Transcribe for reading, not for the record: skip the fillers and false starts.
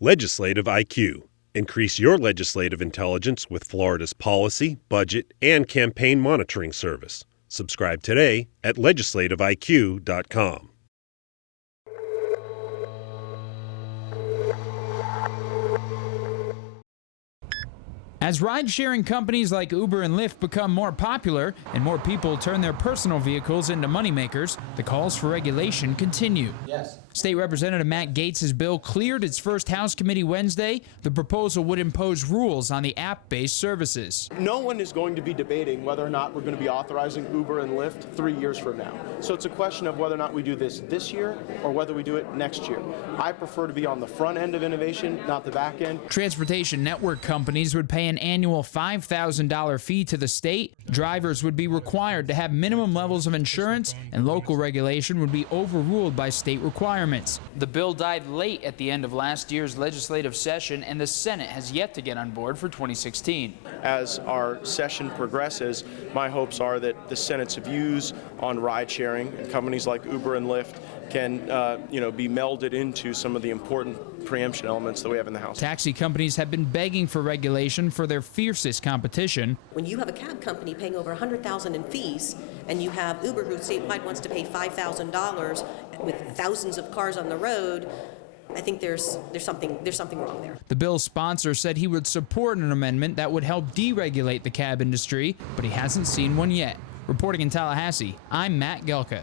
Legislative IQ. Increase your legislative intelligence with Florida's policy, budget, and campaign monitoring service. Subscribe today at legislativeiq.com. As ride-sharing companies like Uber and Lyft become more popular and more people turn their personal vehicles into moneymakers, the calls for regulation continue. Yes. State Representative Matt Gaetz's bill cleared its first House committee Wednesday. The proposal would impose rules on the app-based services. No one is going to be debating whether or not we're going to be authorizing Uber and Lyft 3 years from now. So it's a question of whether or not we do this year or whether we do it next year. I prefer to be on the front end of innovation, not the back end. Transportation network companies would pay an annual $5,000 fee to the state. Drivers would be required to have minimum levels of insurance, and local regulation would be overruled by state requirements. The bill died late at the end of last year's legislative session, and the Senate has yet to get on board for 2016. As our session progresses, my hopes are that the Senate's views on ride sharing and companies like Uber and Lyft can be melded into some of the important preemption elements that we have in the House. Taxi companies have been begging for regulation for their fiercest competition. When you have a cab company paying over $100,000 in fees, and you have Uber, who statewide wants to pay $5,000 with thousands of cars on the road, I think there's something wrong there. The bill's sponsor said he would support an amendment that would help deregulate the cab industry, but he hasn't seen one yet. Reporting in Tallahassee, I'm Matt Gelka.